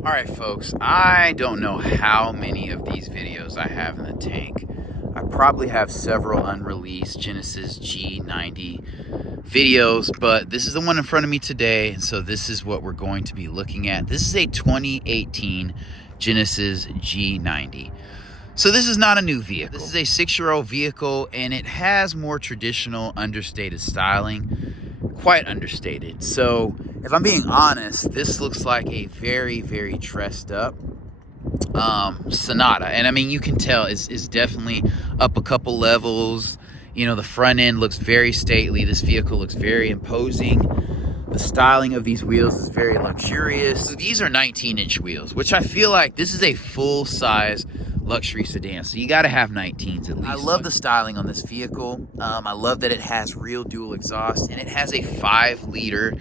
Alright folks, I don't know how many of these videos I have in the tank. I probably have several unreleased Genesis G90 videos, but this is the one in front of me today, and so this is what we're going to be looking at. This is a 2018 Genesis G90. So this is not a new vehicle. This is a 6-year-old vehicle, and it has more traditional understated styling. Quite understated. So if I'm being honest, this looks like a very, very dressed up Sonata. And I mean, you can tell it's definitely up a couple levels. You know, the front end looks very stately. This vehicle looks very imposing. The styling of these wheels is very luxurious. So these are 19-inch wheels, which I feel like this is a full-size luxury sedan, so you got to have 19s at least. I love the styling on this vehicle. I love that it has real dual exhaust, and it has a 5-liter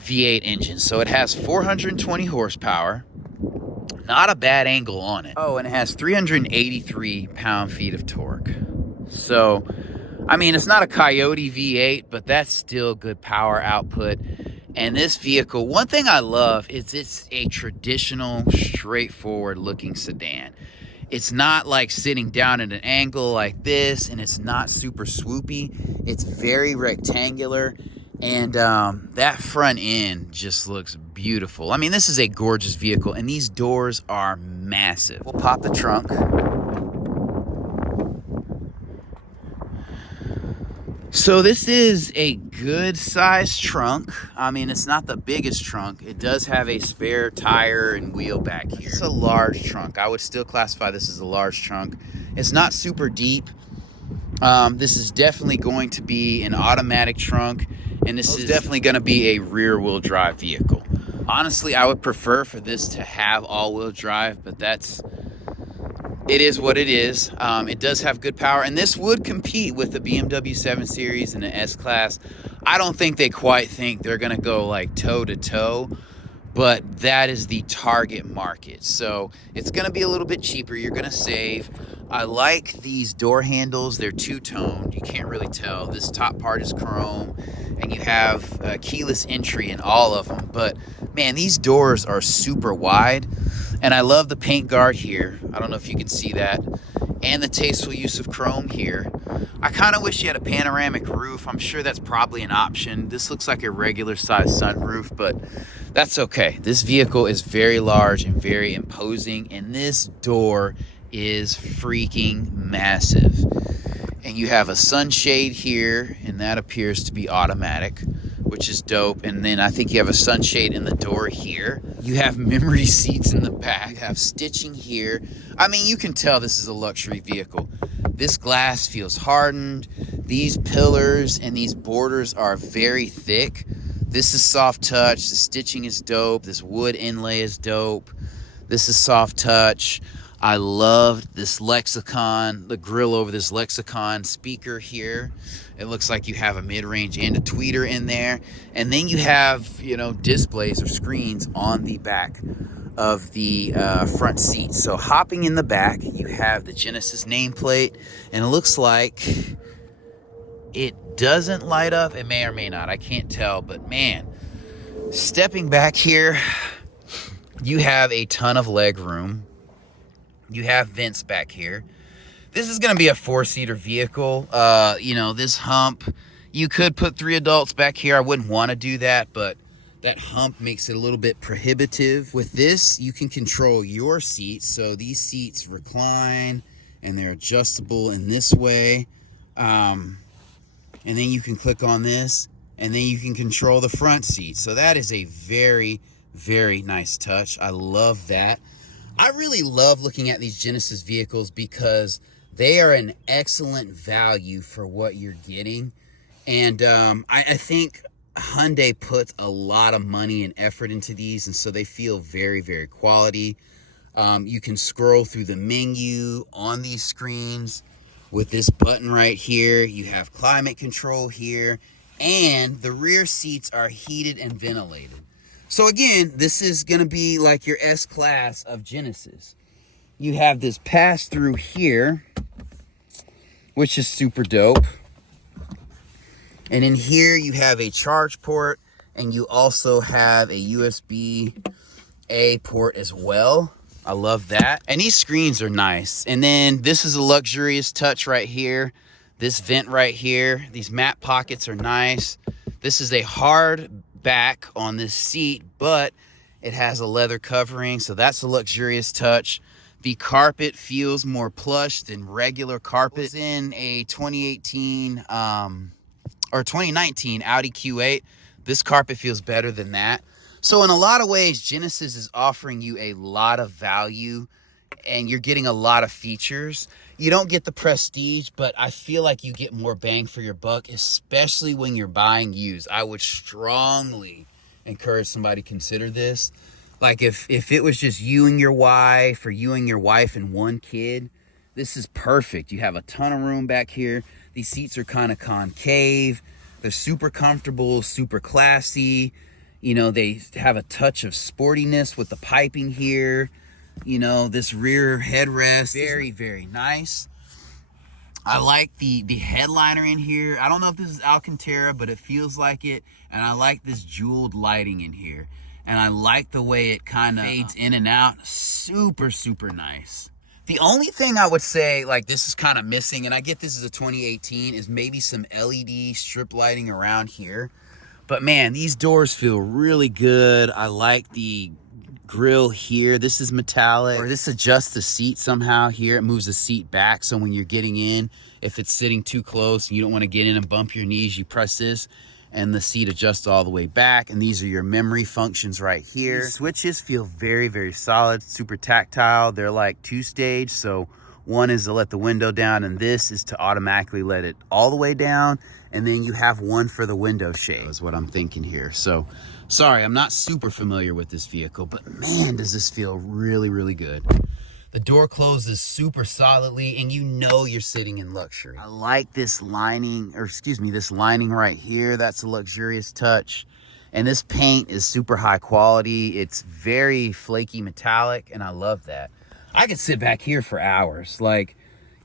V8 engine, so it has 420 horsepower. Not a bad angle on it. Oh, and it has 383 pound-feet of torque. So, I mean, it's not a Coyote V8, but that's still good power output. And this vehicle, one thing I love is it's a traditional, straightforward looking sedan. It's not like sitting down at an angle like this, and it's not super swoopy. It's very rectangular, and that front end just looks beautiful. I mean, this is a gorgeous vehicle, and these doors are massive. We'll pop the trunk. So this is a good sized trunk. I mean, it's not the biggest trunk. It does have a spare tire and wheel back here. It's a large trunk. I would still classify this as a large trunk. It's not super deep. This is definitely going to be an automatic trunk, and this is definitely going to be a rear wheel drive vehicle. Honestly, I would prefer for this to have all wheel drive, but it is what it is. It does have good power, and this would compete with the BMW 7 Series and the S-Class. I don't think they quite think they're going to go like toe-to-toe, but that is the target market. So it's going to be a little bit cheaper. You're going to save. I like these door handles. They're two-toned. You can't really tell. This top part is chrome, and you have keyless entry in all of them. But, man, these doors are super wide. And I love the paint guard here. I don't know if you can see that. And the tasteful use of chrome here. I kind of wish you had a panoramic roof. I'm sure that's probably an option. This looks like a regular size sunroof, but that's okay. This vehicle is very large and very imposing, and this door is freaking massive. And you have a sunshade here, and that appears to be automatic, which is dope. And then I think you have a sunshade in the door here. You have memory seats in the back. You have stitching here. I mean, you can tell this is a luxury vehicle. This glass feels hardened. These pillars and these borders are very thick. This is soft touch. The stitching is dope. This wood inlay is dope. This is soft touch. I loved this Lexicon, the grill over this Lexicon speaker here. It looks like you have a mid-range and a tweeter in there. And then you have, you know, displays or screens on the back of the front seat. So hopping in the back, you have the Genesis nameplate, and it looks like it doesn't light up. It may or may not. I can't tell, but man, stepping back here, you have a ton of leg room. You have vents back here. This is going to be a 4-seater vehicle. You know, this hump, you could put 3 adults back here. I wouldn't want to do that, but that hump makes it a little bit prohibitive. With this, you can control your seats. So these seats recline, and they're adjustable in this way. And then you can click on this, and then you can control the front seat. So that is a very, very nice touch. I love that. I really love looking at these Genesis vehicles because they are an excellent value for what you're getting. And I think Hyundai puts a lot of money and effort into these, and so they feel very, very quality. You can scroll through the menu on these screens with this button right here. You have climate control here, and the rear seats are heated and ventilated. So again, this is going to be like your S-Class of Genesis. You have this pass-through here, which is super dope. And in here, you have a charge port, and you also have a USB A port as well. I love that. And these screens are nice. And then this is a luxurious touch right here. This vent right here. These mat pockets are nice. This is a hard back on this seat, but it has a leather covering, so that's a luxurious touch. The carpet feels more plush than regular carpet. It's in a 2018 or 2019 Audi Q8. This carpet feels better than that. So in a lot of ways, Genesis is offering you a lot of value and you're getting a lot of features. You don't get the prestige, but I feel like you get more bang for your buck, especially when you're buying used. I would strongly encourage somebody to consider this. Like if it was just you and your wife, or you and your wife and one kid, this is perfect. You have a ton of room back here. These seats are kind of concave. They're super comfortable, super classy. You know, they have a touch of sportiness with the piping here. You know, this rear headrest, very, very nice. I like the headliner in here. I don't know if this is Alcantara, but it feels like it. And I like this jeweled lighting in here. And I like the way it kind of fades in and out. Super, super nice. The only thing I would say, like, this is kind of missing, and I get this is a 2018, is maybe some LED strip lighting around here. But man, these doors feel really good. I like the grill here. This is metallic, or this adjusts the seat somehow here. It moves the seat back, so when you're getting in, if it's sitting too close and you don't want to get in and bump your knees, you press this and the seat adjusts all the way back. And these are your memory functions right here. These switches feel very, very solid, super tactile. They're like two-stage, so one is to let the window down, and this is to automatically let it all the way down. And then you have one for the window shade, is what I'm thinking here. So, sorry, I'm not super familiar with this vehicle, but man, does this feel really, really good. The door closes super solidly, and you know you're sitting in luxury. I like this lining, or excuse me, this lining right here. That's a luxurious touch. And this paint is super high quality. It's very flaky metallic, and I love that. I could sit back here for hours. Like,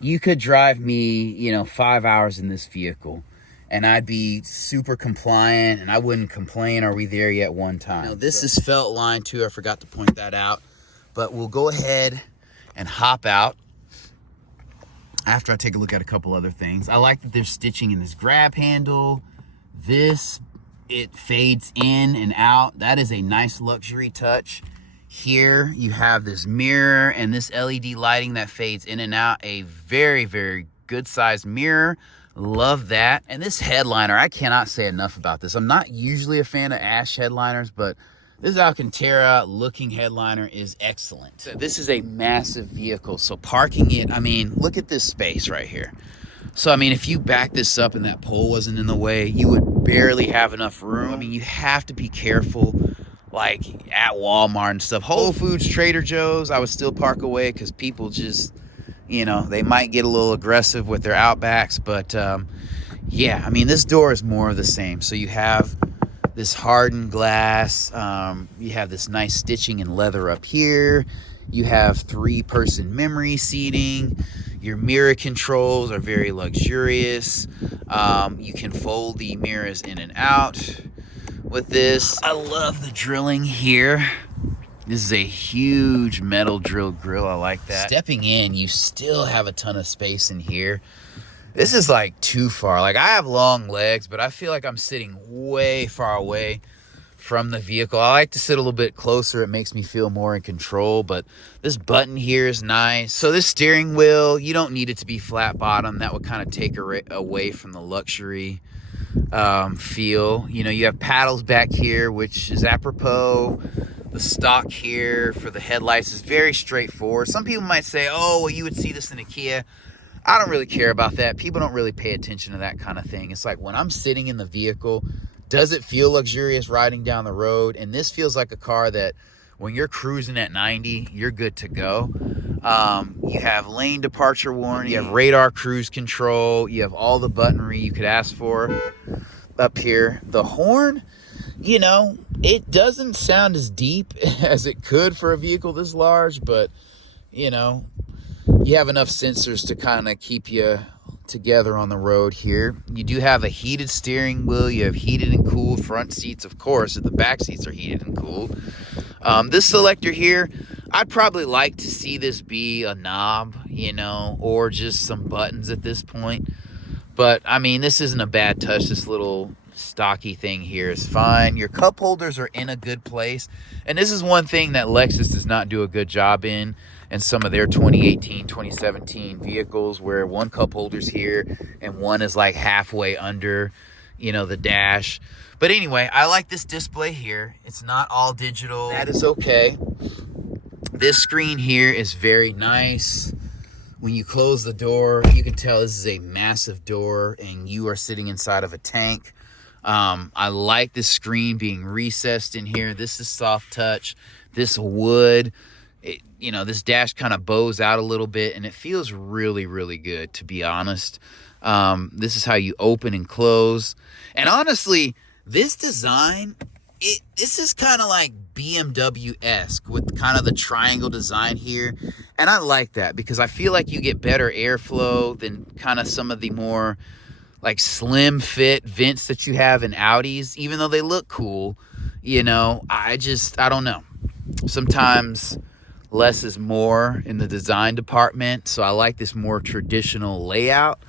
you could drive me, you know, 5 hours in this vehicle, and I'd be super compliant, and I wouldn't complain. Are we there yet one time? Now, this is felt line too. I forgot to point that out. But we'll go ahead and hop out after I take a look at a couple other things. I like that there's stitching in this grab handle. This, it fades in and out. That is a nice luxury touch. Here you have this mirror and this LED lighting that fades in and out. A very, very good sized mirror. Love that. And this headliner, I cannot say enough about this. I'm not usually a fan of ash headliners, but this Alcantara looking headliner is excellent. So this is a massive vehicle, so parking it, I mean, look at this space right here. So, I mean, if you back this up and that pole wasn't in the way, you would barely have enough room. I mean, you have to be careful, like at Walmart and stuff. Whole Foods, Trader Joe's, I would still park away because people just, you know, they might get a little aggressive with their Outbacks. But, yeah, I mean, this door is more of the same. So you have this hardened glass. You have this nice stitching and leather up here. You have 3-person memory seating. Your mirror controls are very luxurious. You can fold the mirrors in and out with this. I love the drilling here. This is a huge metal drill grill. I like that. Stepping in, you still have a ton of space in here. This is like too far. Like, I have long legs, but I feel like I'm sitting way far away from the vehicle. I like to sit a little bit closer. It makes me feel more in control, but this button here is nice. So this steering wheel, you don't need it to be flat bottom. That would kind of take away from the luxury feel. You know, you have paddles back here, which is apropos. The stock here for the headlights is very straightforward. Some people might say, oh, well, you would see this in a Kia. I don't really care about that. People don't really pay attention to that kind of thing. It's like when I'm sitting in the vehicle, does it feel luxurious riding down the road? And this feels like a car that when you're cruising at 90, you're good to go. You have lane departure warning. You have radar cruise control. You have all the buttonry you could ask for up here. The horn, you know, it doesn't sound as deep as it could for a vehicle this large, but, you know, you have enough sensors to kind of keep you together on the road here. You do have a heated steering wheel. You have heated and cooled front seats, of course. The back seats are heated and cooled. This selector here, I'd probably like to see this be a knob, you know, or just some buttons at this point. But, I mean, this isn't a bad touch. This little stocky thing here is fine. Your cup holders are in a good place. And this is one thing that Lexus does not do a good job in some of their 2018, 2017 vehicles, where one cup holder's here and one is like halfway under, you know, the dash. But anyway, I like this display here. It's not all digital. That is okay. This screen here is very nice. When you close the door, you can tell this is a massive door and you are sitting inside of a tank. I like this screen being recessed in here. This is soft touch. This wood, you know, this dash kind of bows out a little bit and it feels really, really good, to be honest. This is how you open and close. And honestly, this design, this is kind of like BMW-esque with kind of the triangle design here. And I like that because I feel like you get better airflow than kind of some of the more like slim fit vents that you have in Audis, even though they look cool. You know, I don't know. Sometimes less is more in the design department. So I like this more traditional layout.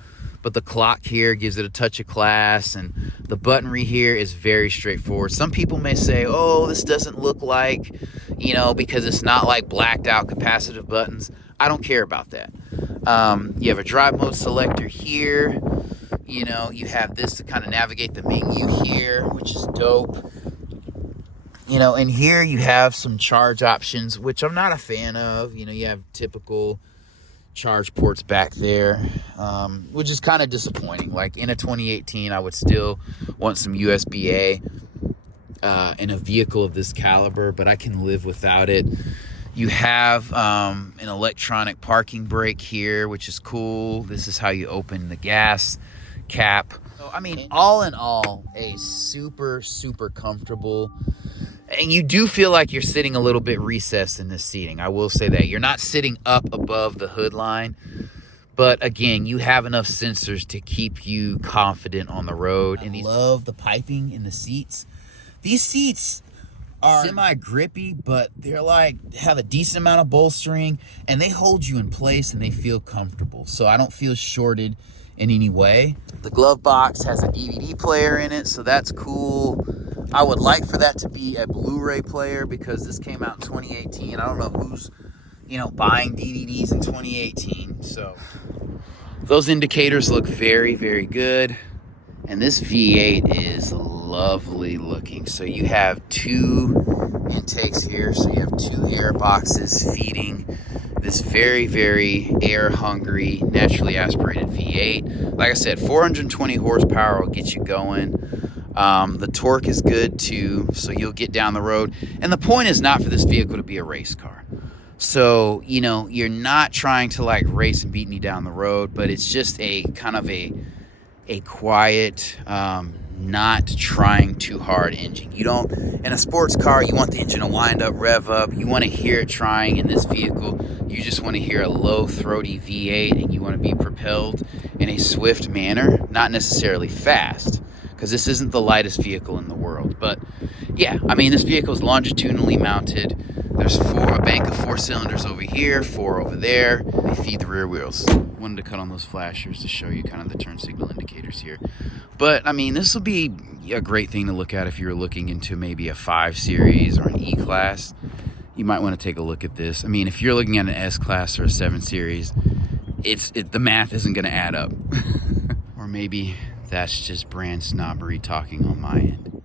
But the clock here gives it a touch of class, and the buttonry here is very straightforward. Some people may say, oh, this doesn't look like, you know, because it's not like blacked out capacitive buttons. I don't care about that. You have a drive mode selector here. You know, you have this to kind of navigate the menu here, which is dope. You know, and here you have some charge options, which I'm not a fan of. You know, you have typical charge ports back there, which is kind of disappointing. Like in a 2018, I would still want some USB-A in a vehicle of this caliber, but I can live without it. You have an electronic parking brake here, which is cool. This is how you open the gas cap. So, I mean, all in all, a super, super comfortable. And you do feel like you're sitting a little bit recessed in this seating. I will say that. You're not sitting up above the hood line. But again, you have enough sensors to keep you confident on the road. And I love the piping in the seats. These seats are semi-grippy, but they're like, have a decent amount of bolstering. And they hold you in place and they feel comfortable. So I don't feel shorted in any way. The glove box has a DVD player in it, so that's cool. I would like for that to be a Blu-ray player because this came out in 2018. I don't know who's, you know, buying DVDs in 2018. So those indicators look very, very good. And this V8 is lovely looking. So you have two intakes here. So you have two air boxes feeding this very, very air-hungry, naturally aspirated V8. Like I said, 420 horsepower will get you going. The torque is good too, so you'll get down the road. And the point is not for this vehicle to be a race car. So, you know, you're not trying to like race and beat me down the road, but it's just a kind of a quiet, not trying too hard engine. You don't, in a sports car, you want the engine to wind up, rev up. You want to hear it trying. In this vehicle, you just want to hear a low, throaty V8, and you want to be propelled in a swift manner, not necessarily fast, because this isn't the lightest vehicle in the world. But yeah, I mean, this vehicle is longitudinally mounted. There's a bank of 4 cylinders over here, 4 over there. They feed the rear wheels. Wanted to cut on those flashers to show you kind of the turn signal indicators here. But I mean, this will be a great thing to look at if you're looking into maybe a 5 Series or an E-Class. You might want to take a look at this. I mean, if you're looking at an S-Class or a 7 Series, the math isn't going to add up. Or maybe that's just brand snobbery talking on my end.